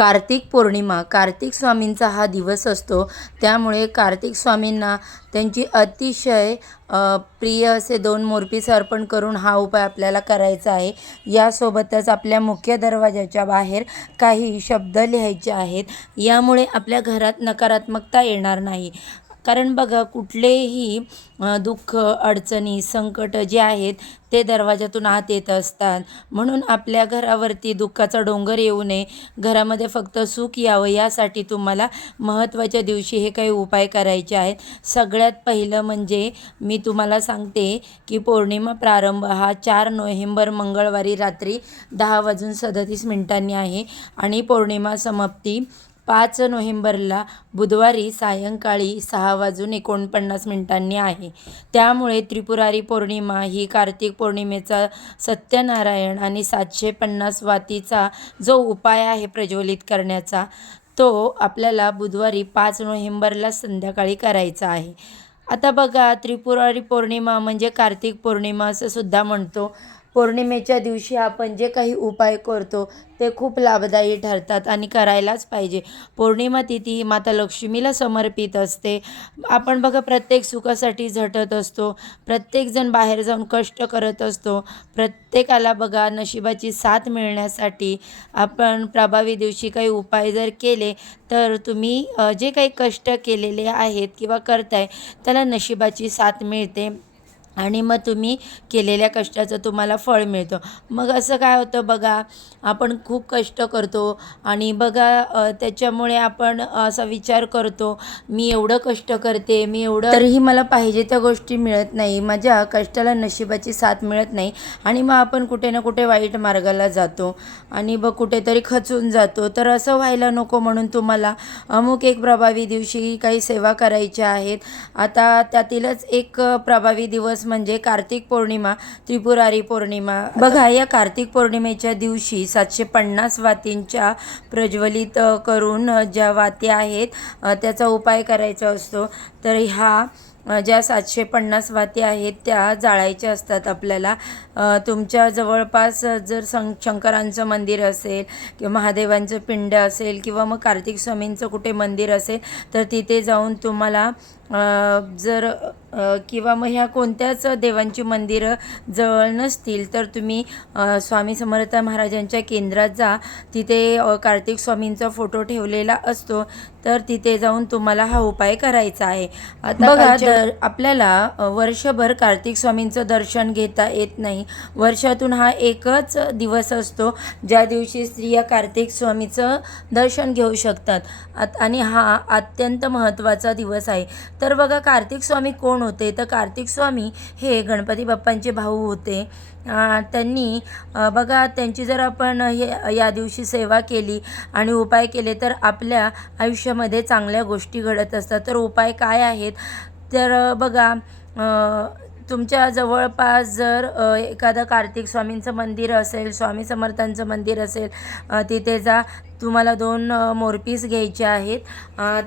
कार्तिक पौर्णिमा कार्तिक स्वामींचा हा दिवस असतो. त्यामुळे कार्तिक स्वामींना त्यांची अतिशय प्रिय असे दोन मोरपीस अर्पण करून हा उपाय आपल्याला करायचा आहे. यासोबतच आपल्या मुख्य दरवाजाच्या बाहेर काही शब्द लिहायचे आहेत. यामुळे आपल्या घरात नकारात्मकता येणार नाही. कारण बघा कुठलेही दुःख अडचणी संकट जे आहेत ते दरवाजातून आत येत असतात. म्हणून आपल्या घरावरती दुःखाचा डोंगर येऊ नये. घरामध्ये फक्त सुख यावं यासाठी तुम्हाला महत्त्वाच्या दिवशी हे काही उपाय करायचे आहेत. सगळ्यात पहिलं म्हणजे मी तुम्हाला सांगते की पौर्णिमा प्रारंभ हा चार नोव्हेंबर मंगळवारी रात्री दहा वाजून सदतीस मिनिटांनी आहे. आणि पौर्णिमा समाप्ती पाच नोव्हेंबरला बुधवारी सायंकाळी सहा वाजून एकोणपन्नास मिनिटांनी आहे. त्यामुळे त्रिपुरारी पौर्णिमा ही कार्तिक पौर्णिमेचा सत्यनारायण आणि सातशे पन्नास वातीचा जो उपाय आहे प्रज्वलित करण्याचा तो आपल्याला बुधवारी पाच नोव्हेंबरला संध्याकाळी करायचा आहे. आता बघा त्रिपुरारी पौर्णिमा म्हणजे कार्तिक पौर्णिमा असं सुद्धा म्हणतो. पौर्णिमेच्या दिवशी आपण जे काही उपाय करतो ते खूप लाभदायी ठरतात आणि करायलाच पाहिजे. पौर्णिमा तिथी ही माता लक्ष्मीला समर्पित असते. आपण बघा प्रत्येक सुखासाठी झटत असतो. प्रत्येकजण बाहेर जाऊन कष्ट करत असतो. प्रत्येकाला बघा नशिबाची साथ मिळण्यासाठी आपण प्रभावी दिवशी काही उपाय जर केले तर तुम्ही जे काही कष्ट केलेले आहेत किंवा करताय त्याला नशिबाची साथ मिळते. आणि मग तुम्ही केलेल्या कष्टाचं तुम्हाला फळ मिळतं. मग असं काय होतं बघा आपण खूप कष्ट करतो आणि बघा त्याच्यामुळे आपण असा विचार करतो मी एवढं कष्ट करते मी एवढं तरीही मला पाहिजे त्या गोष्टी मिळत नाही. माझ्या कष्टाला नशिबाची साथ मिळत नाही आणि मग आपण कुठे ना कुठे वाईट मार्गाला जातो आणि बघ कुठेतरी खचून जातो. तर असं व्हायला नको म्हणून तुम्हाला अमुक एक प्रभावी दिवशी काही सेवा करायच्या आहेत. आता त्यातीलच एक प्रभावी दिवस म्हणजे कार्तिक पौर्णिमा त्रिपुरारी पौर्णिमा. बघा या कार्तिक पौर्णिमेच्या दिवशी सातशे पन्नास वातींच्या प्रज्वलित करून ज्या वाती आहेत त्याचा उपाय करायचा असतो. तर ह्या ज्या सातशे पन्नास वाती आहेत त्या जाळायच्या असतात आपल्याला. तुमच्या जवळपास जर सं शंकरांचं मंदिर असेल किंवा महादेवांचं पिंड असेल किंवा मग कार्तिक स्वामींचं कुठे मंदिर असेल तर तिथे जाऊन तुम्हाला जर किंवा मग ह्या कोणत्याच देवांची मंदिरं जवळ नसतील तर तुम्ही स्वामी समर्थ महाराजांच्या केंद्रात जा. तिथे कार्तिक स्वामींचा फोटो ठेवलेला असतो. तर तिथे जाऊन तुम्हाला हा उपाय करायचा आहे. आता बघा दर आपल्याला वर्षभर कार्तिक स्वामींचं दर्शन घेता येत नाही. वर्षातून हा एकच दिवस असतो ज्या दिवशी स्त्रिया कार्तिक स्वामीचं दर्शन घेऊ शकतात. आत- आणि हा अत्यंत महत्त्वाचा दिवस आहे. तर बघा कार्तिक स्वामी कोण होते? तर कार्तिक स्वामी हे गणपती बाप्पांचे भाऊ होते. त्यांनी बघा त्यांची जर आपण हे या दिवशी सेवा केली आणि उपाय केले तर आपल्या आयुष्यामध्ये चांगल्या गोष्टी घडत असतात. तर उपाय काय आहेत? तर बघा तुमच्या जवळपास जर एखादं कार्तिक स्वामींचं मंदिर असेल स्वामी समर्थांचं मंदिर असेल तिथे जा. तुम्हाला दोन मोरपीस घ्यायचे आहेत.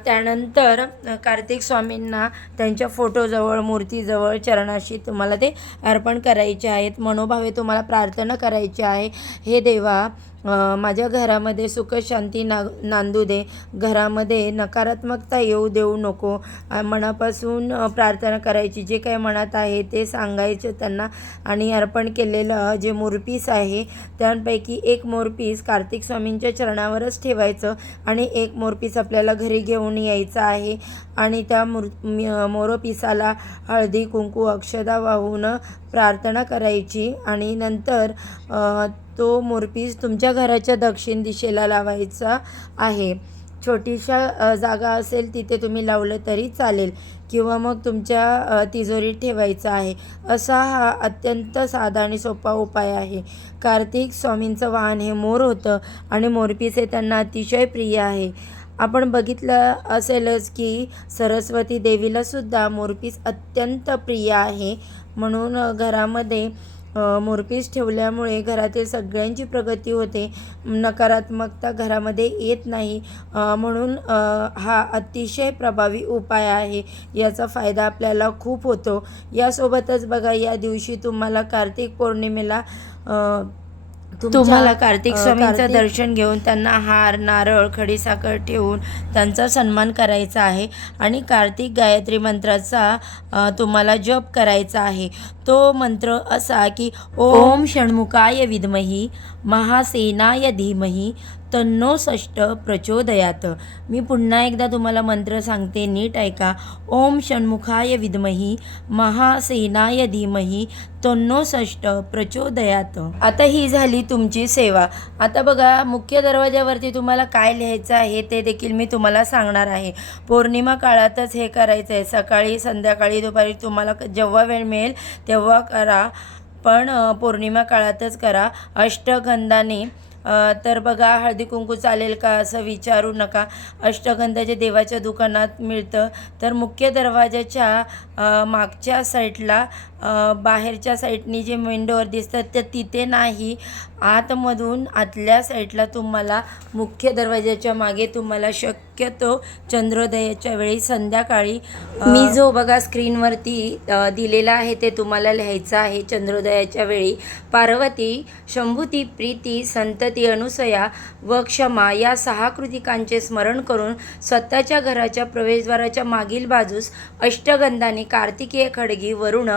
त्यानंतर कार्तिक स्वामींना त्यांच्या फोटोजवळ मूर्तीजवळ चरणाशी तुम्हाला ते अर्पण करायचे आहेत. मनोभावे तुम्हाला प्रार्थना करायची आहे. हे देवा माझ्या घरामध्ये सुखशांती ना नांदू दे. घरामध्ये नकारात्मकता येऊ देऊ नको. मनापासून प्रार्थना करायची. जे काही मनात आहे ते सांगायचं त्यांना आणि अर्पण केलेलं जे मोरपीस आहे त्यांपैकी एक मोरपीस कार्तिक स्वामींच्या चरणावरच ठेवायचं आणि एक मोरपीस आपल्याला घरी घेऊन यायचं आहे. आणि त्या मूर मोरपिसाला हळदी कुंकू अक्षदा वाहून प्रार्थना करायची. आणि नंतर तो मोरपीस तुमच्या घराच्या दक्षिण दिशेला लावायचा आहे. छोटीशा जागा असेल तिथे तुम्ही लावलं तरी चालेल किंवा मग तुमच्या तिजोरीत ठेवायचा आहे. असा हा अत्यंत साधा आणि सोपा उपाय आहे. कार्तिक स्वामींचं वाहन हे मोर होतं आणि मोरपीस हे त्यांना अतिशय प्रिय आहे. आपण बघितलं असेलच की सरस्वती देवीलासुद्धा मोरपीस अत्यंत प्रिय आहे. म्हणून घरामध्ये मोरपीस ठेवल्यामुळे घरातील सगळ्यांची प्रगती होते. नकारात्मकता घरामध्ये येत नाही. म्हणून हा अतिशय प्रभावी उपाय आहे. याचा फायदा आपल्याला खूप होतो. यासोबतच बघा या दिवशी तुम्हाला कार्तिक पौर्णिमेला तुम्हाला कार्तिक स्वामींचं दर्शन घेऊन त्यांना हार नारळ खडीसाखर ठेवून त्यांचा सन्मान करायचा आहे. आणि कार्तिक गायत्री मंत्राचा तुम्हाला जप करायचा आहे. तो मंत्र असा की ओम षण्मुखाय विद्मही महासेनाय धीमही तन्नो षष्ट प्रचोदयात. मी पुन्हा एकदा तुम्हाला मंत्र सांगते नीट ऐका. ओम षण्मुखाय विद्मही महासेनाय धीमही तन्नो षष्ट प्रचोदयात. आता ही झाली तुमची सेवा. आता बघा मुख्य दरवाजावरती तुम्हाला काय लिहायचं आहे ते देखील मी तुम्हाला सांगणार आहे. पौर्णिमा काळातच हे करायचं आहे सकाळी संध्याकाळी दुपारी तुम्हाला जेव्हा वेळ मिळेल तेव्हा करा. पण पौर्णिमा काळातच करा. अष्टगंधाने तर बघा हळदी कुंकू चालेल का असं विचारू नका. अष्टगंध जे देवाच्या दुकानात मिळतं तर मुख्य दरवाजाच्या मागच्या साईडला बाहेरच्या साईडनी जे मेन डोअर दिसतात त्या तिथे नाही. आतमधून आतल्या साईडला तुम्हाला मुख्य दरवाजाच्या मागे तुम्हाला शक्यतो चंद्रोदयाच्या वेळी संध्याकाळी मी जो बघा स्क्रीनवरती दिलेला आहे ते तुम्हाला लिहायचं आहे चंद्रोदयाच्या वेळी. पार्वती शंभूती प्रीती संतती अनुसया व क्षमा या सहा कृतिकांचे स्मरण करून स्वतःच्या घराच्या प्रवेशद्वाराच्या मागील बाजूस अष्टगंधाने कार्तिकेय खडगी वरुण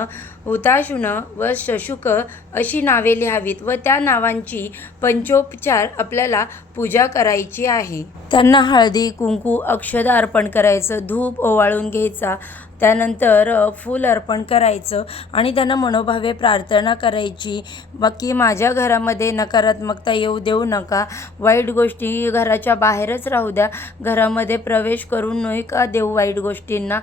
हुताशुन व शशुक अशी नावे लिहावीत व त्या नावांची पंचोपचार आपल्याला पूजा करायची आहे. त्यांना हळदी कुंकू अक्षदा अर्पण करायचं धूप ओवाळून घ्यायचा त्यानंतर फूल अर्पण करायचं आणि त्यांना मनोभावे प्रार्थना करायची. बाकी माझ्या घरामध्ये नकारात्मकता येऊ देऊ नका. वाईट गोष्टी घराच्या बाहेरच राहू द्या. घरामध्ये प्रवेश करू नये का देऊ वाईट गोष्टींना.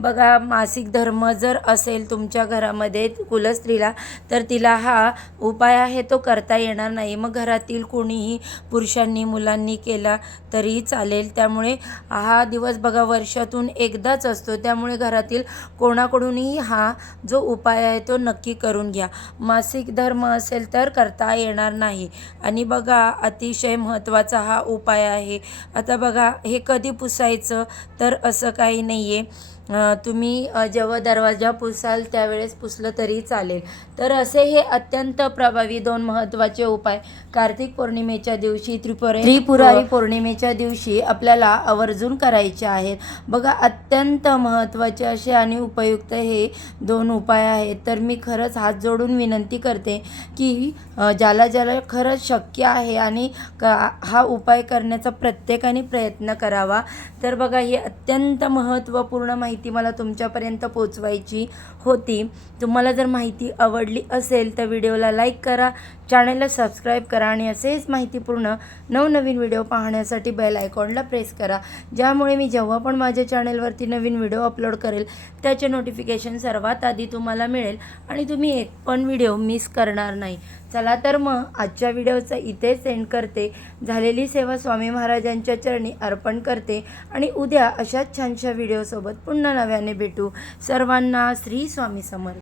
बघा मासिक धर्म जर असेल तुमच्या घरामध्ये कुलस्त्रीला तर तिला हा उपाय आहे तो करता येणार नाही. मग घरातील कोणीही पुरुषांनी मुलांनी केला तरीही चालेल. त्यामुळे हा दिवस बघा वर्षातून एकदाच असतो. त्यामुळे घरातील कोणाकडूनही हा जो उपाय आहे तो नक्की करून घ्या. मासिक धर्म असेल तर करता येणार नाही. आणि बघा अतिशय महत्त्वाचा हा उपाय आहे. आता बघा हे कधी पुसायचं तर असं काही नाही आहे तुम्ही जेव्हा दरवाजा पुसाल त्यावेळेस पुसलं तरी चालेल. तर असे हे अत्यंत प्रभावी दोन महत्त्वाचे उपाय. कार्तिक पौर्णिमेच्या दिवशी त्रिपुरे त्रिपुरारी पौर्णिमेच्या दिवशी आपल्याला आवर्जून करायचे आहेत. बघा अत्यंत महत्त्वाचे असे आणि उपयुक्त हे दोन उपाय आहेत. तर मी खरंच हात जोडून विनंती करते की ज्याला ज्याला खरंच शक्य आहे आणि का हा उपाय करण्याचा प्रत्येकाने प्रयत्न करावा. तर बघा ही अत्यंत महत्त्वपूर्ण माहिती मला तुमच्यापर्यंत पोचवायची होती. तुम्हाला जर माहिती आवडली असेल तर व्हिडिओला लाईक करा चॅनलला सबस्क्राईब करा आणि असेच माहितीपूर्ण नवनवीन व्हिडिओ पाहण्यासाठी बेल आयकॉनला प्रेस करा. ज्यामुळे मी जेव्हा पण माझ्या चॅनलवरती नवीन व्हिडिओ अपलोड करेल त्याचे नोटिफिकेशन सर्वात आधी तुम्हाला मिळेल आणि तुम्ही एक पण व्हिडिओ मिस करणार नाही. चला तर मग आजच्या व्हिडिओचं इथे सेंड करते. झालेली सेवा स्वामी महाराजांच्या चरणी अर्पण करते आणि उद्या अशाच छानशा व्हिडिओसोबत पुन्हा नव्याने भेटू. सर्वांना श्री स्वामी समर्थ.